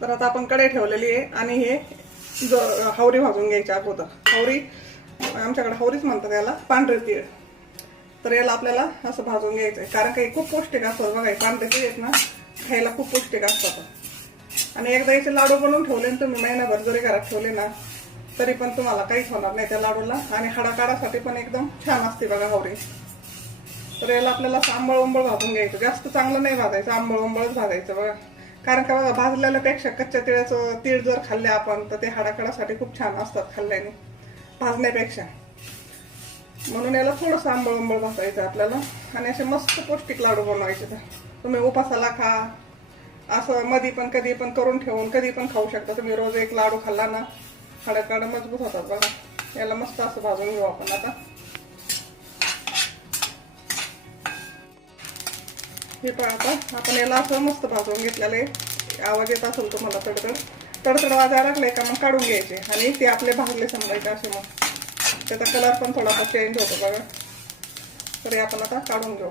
तर आता आपण कढई ठेवलेली आहे आणि हे हावरी भाजून घ्यायची अगोदर. हावरी आमच्याकडे हावरीच म्हणतात याला, पांढरे तीळ. तर याला आपल्याला असं भाजून घ्यायचं आहे, कारण काही खूप पौष्टिक असतात बघा. पांढरे तीळ आहेत ना, खायला खूप पौष्टिक असतात. आणि एकदा याचे लाडू बनवून ठेवले ना तुम्ही, महिनाभर जरी घरात ठेवले ना तरी पण तुम्हाला काहीच होणार नाही त्या लाडूला. आणि हाडा काढासाठी पण एकदम छान असते बघा हावरी. तर याला आपल्याला आंबळ उंबळ भाजून घ्यायचं, जास्त चांगलं नाही भाजायचं, आंबळ उंबळच भाजायचं बघा. कारण का बघा, भाजलेल्यापेक्षा कच्च्या तिळाचं तीळ जर खाल्ले आपण तर ते हाडाकाडासाठी खूप छान असतात खाल्ल्याने, भाजण्यापेक्षा. म्हणून याला थोडंसं आंबळ उंबळ भाजायचं आपल्याला. आणि असे मस्त पौष्टिक लाडू बनवायचे. तर तुम्ही उपासाला खा, असं मधी पण कधी पण करून ठेवून कधी पण खाऊ शकता तुम्ही. रोज एक लाडू खाल्ला ना हाडाकाड मजबूत होतात बघा. याला मस्त असं भाजून घेऊ आपण आता. हे पहा, आता आपण याला असं मस्त भाजून घेतलेलं आहे. आवाज येत असेल तुम्हाला तडतड तडतड वाजायला लागले का मग काढून घ्यायचे आणि ते आपले भाजले समजायचे असे. मग त्याचा कलर पण थोडासा चेंज होतो बघा. तर हे आपण आता काढून घेऊ.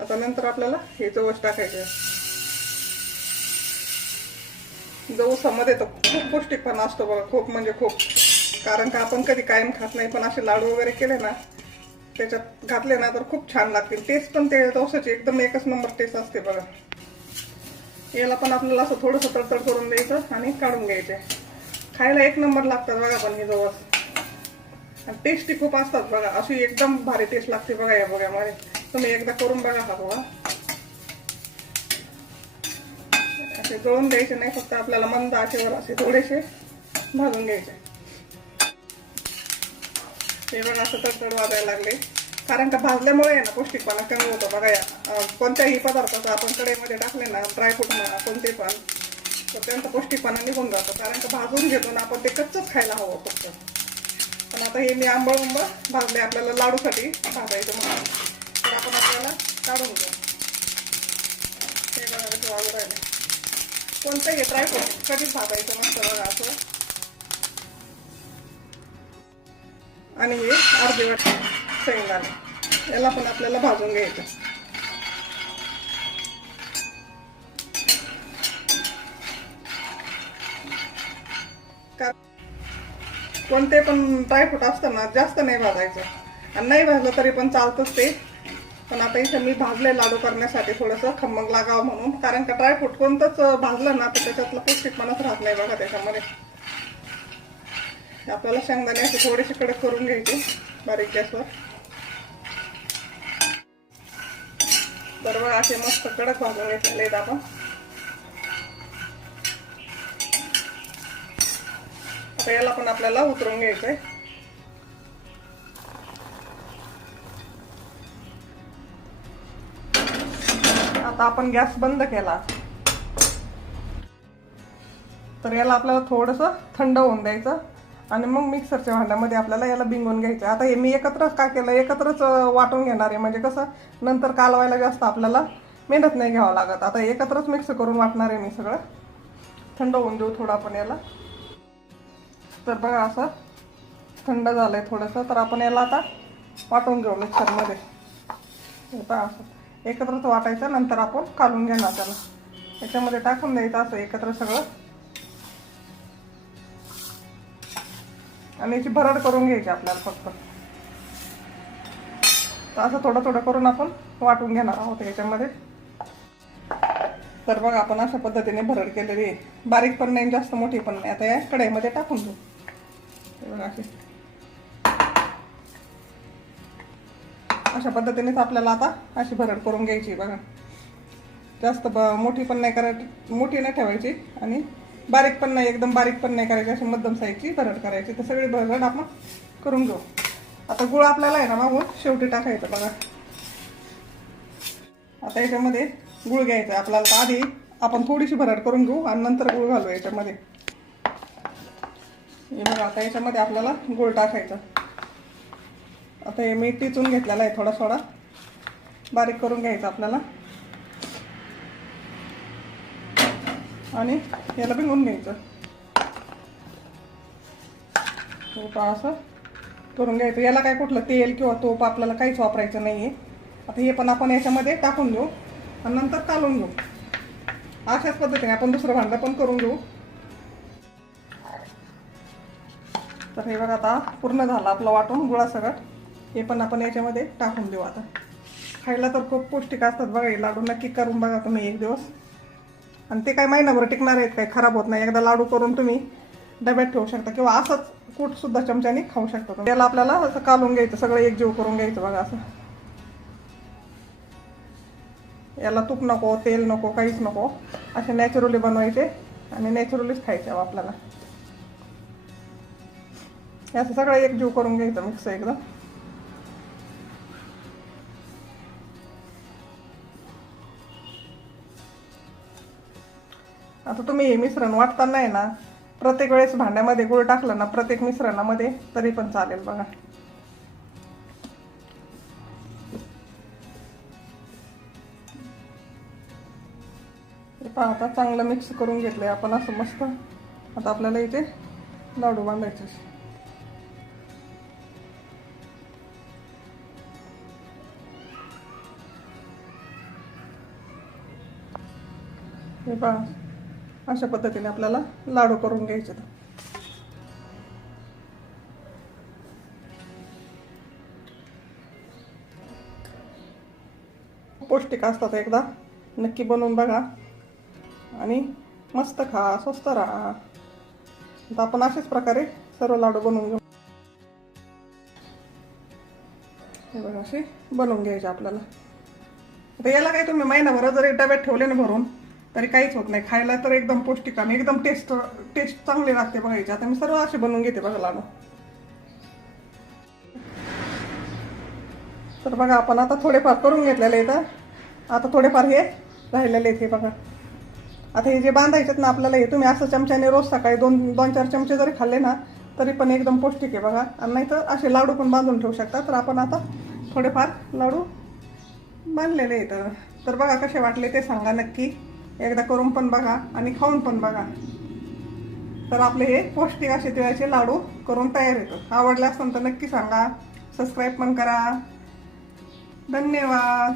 आता नंतर आपल्याला हे जवस टाकायचे. जवसामध्ये तर खूप पौष्टिकपणा असतो बघा, खूप म्हणजे खूप. कारण का आपण कधी कायम खात नाही, पण असे लाडू वगैरे केले ना त्याच्यात घातले ना तर खूप छान लागतील. टेस्ट पण ते जवसाची एकदम एकच नंबर टेस्ट असते बघा. याला पण आपल्याला असं थोडंसं तडतड करून द्यायचं आणि काढून घ्यायचे. खायला एक नंबर लागतात बघा पण हे जवस. आणि टेस्टी खूप असतात बघा, अशी एकदम भारी टेस्ट लागते बघा या बघ्यामध्ये. तुम्ही एकदा करून बघा हा बघा. असे जळून द्यायचे नाही, फक्त आपल्याला मंद आचेवर असे थोडेसे भाजून घ्यायचे. हे बघा असं तडतड वाजायला लागले, कारण का भाजल्यामुळे आहे ना पौष्टिकपणा कमी होतो बघा. या कोणत्याही पदार्थाचा आपण कढईमध्ये टाकले ना, ड्रायफ्रूट म्हणा कोणते पण, तर त्यांचा पौष्टिकपणा निघून जातो. कारण का भाजून घेतो ना आपण, ते कच्चंच खायला हवं फक्त. पण आता हे मी आंबळ उंबळ भाजले आपल्याला लाडूसाठी भाजायचं म्हणून. तर आपण आपल्याला काढून घेऊ. हे बघा कसं वाजू राहिले. कोणतंही ड्रायफ्रूट कधीच भाजायचं नसतं बघा असं. आणि हे अर्धवट शेंगदाणे, याला पण आपल्याला भाजून घ्यायचं. कोणते पण ड्रायफ्रूट असतं ना जास्त नाही भाजायचं, आणि नाही भाजलं तरी पण चालतंच ते. पण आता इथं मी भाजले लाडू करण्यासाठी थोडंसं खमंग लागावं म्हणून. कारण का ड्रायफ्रूट कोणतंच भाजलं ना तर त्याच्यातलं पौष्टिकपणाच राहत नाही बघा त्याच्यामध्ये. आपल्याला शेंगदाणे असे थोडेसे कडक करून घ्यायचे बारीक गॅसवर. तर बघा असे मस्त कडक भाजून घेतलेले आहेत आपण. आता याला पण आपल्याला उतरून घ्यायचंय. आता आपण गॅस बंद केला, तर याला आपल्याला थोडंसं थंड होऊन द्यायचं आणि मग मिक्सरच्या भांड्यामध्ये आपल्याला याला बिंगून घ्यायचं. आता हे मी एकत्रच का केलं, एकत्रच वाटून घेणार आहे, म्हणजे कसं नंतर कालवायला जास्त आपल्याला मेहनत नाही घ्यावं लागत. आता एकत्रच मिक्स करून वाटणार आहे मी सगळं. थंड होऊन देऊ थोडं आपण याला. तर बघा असं थंड झालंय थोडंसं, तर आपण याला आता वाटून घेऊ मिक्सरमध्ये. पहा असं एकत्रच वाटायचं, नंतर आपण काढून घेणार त्याला. याच्यामध्ये टाकून द्यायचं असं एकत्र सगळं, आणि याची भरड करून घ्यायची आपल्याला फक्त. तर असं थोडं थोडं करून आपण वाटून घेणार आहोत याच्यामध्ये. तर बघा आपण अशा पद्धतीने भरड केलेली आहे, बारीक पण नाही जास्त मोठी पण नाही. आता या कढईमध्ये टाकून देऊ. बघा अशा पद्धतीनेच आपल्याला आता अशी भरड करून घ्यायची बघा. जास्त मोठी पण नाही करायची, मोठी नाही ठेवायची आणि बारीक पण नाही, एकदम बारीक पण नाही करायची, अशी मध्यम साईजची भरड करायची. तर सगळी भरड आपण करून घेऊ. आता गुळ आपल्याला आहे ना मागून शेवटी टाकायचं बघा. आता याच्यामध्ये गुळ घ्यायचा आपल्याला. तर आधी आपण थोडीशी भरड करून घेऊ आणि नंतर गुळ घालू याच्यामध्ये. हे बघा आता याच्यामध्ये आपल्याला गुळ टाकायचा. आता हे मी टिचून घेतलेला आहे, थोडा थोडा बारीक करून घ्यायचा आपल्याला आणि याला बिंगून घ्यायचं. असं करून घ्यायचं. याला काय कुठलं तेल किंवा तूप आपल्याला काहीच वापरायचं नाही आहे. आता हे पण आपण याच्यामध्ये टाकून घेऊ आणि नंतर कालून घेऊ. अशाच पद्धतीने आपण दुसरं भांडं पण करून घेऊ. तर हे बघा आता पूर्ण झालं आपलं वाटून गुळासकट. हे पण आपण याच्यामध्ये टाकून देऊ. आता खायला तर खूप पौष्टिक असतात बघा हे लाडू. नक्की करून बघा तुम्ही एक दिवस. आणि ते काय महिनाभर टिकणार आहेत, काही खराब होत नाही. एकदा लाडू करून तुम्ही डब्यात ठेवू शकता किंवा असंच कूट सुद्धा चमच्याने खाऊ शकता. त्याला आपल्याला असं कालून घ्यायचं, सगळं एकजीव करून घ्यायचं बघा असं. याला तूप नको, तेल नको, काहीच नको. असे नॅचरली बनवायचे आणि नॅचरलीच खायचे आपल्याला. असं सगळं एकजीव करून घ्यायचं मिक्स एकदम. आता तुम्ही हे मिश्रण वाटताना आहे ना, प्रत्येक वेळेस भांड्यामध्ये गुळ टाकलं ना प्रत्येक मिश्रणामध्ये तरी पण चालेल बघा. आता चांगलं मिक्स करून घेतलंय आपण असं मस्त. आता आपल्याला इथे लाडू बांधायचे. हे पहा अशा पद्धतीने आपल्याला लाडू करून घ्यायचे. पौष्टिक असतात, एकदा नक्की बनवून बघा आणि मस्त खा, स्वस्त राहा. आता आपण अशाच प्रकारे सर्व लाडू बनवून घेऊ. हे बघा असे बनवून घ्यायचे आपल्याला. आता याला काही तुम्ही महिनाभर जरी डब्यात ठेवले ना भरून तरी काहीच होत नाही. खायला तर एकदम पौष्टिक आणि एकदम टेस्ट चांगली लागते बघायची. आता मी सर्व असे बनवून घेते बघा लाडू. तर बघा आपण आता थोडेफार करून घेतलेले आहेत. आता थोडेफार हे राहिलेले आहेत. हे बघा आता हे जे बांधायचेत ना आपल्याला, हे तुम्ही असं चमच्याने रोज सकाळी 2-4 चमचे जरी खाल्ले ना तरी पण एकदम पौष्टिक आहे बघा. आणि नाही तर असे लाडू पण बांधून ठेवू शकता. तर आपण आता थोडेफार लाडू बांधलेले आहेत. तर बघा कसे वाटले ते सांगा नक्की. एकदा करून पण बघा आणि खाऊन पण बघा. तर आपले हे पौष्टिक असे तिळाचे लाडू करून तयार येतात. आवडले असेल तर नक्की सांगा. सबस्क्राईब पण करा. धन्यवाद.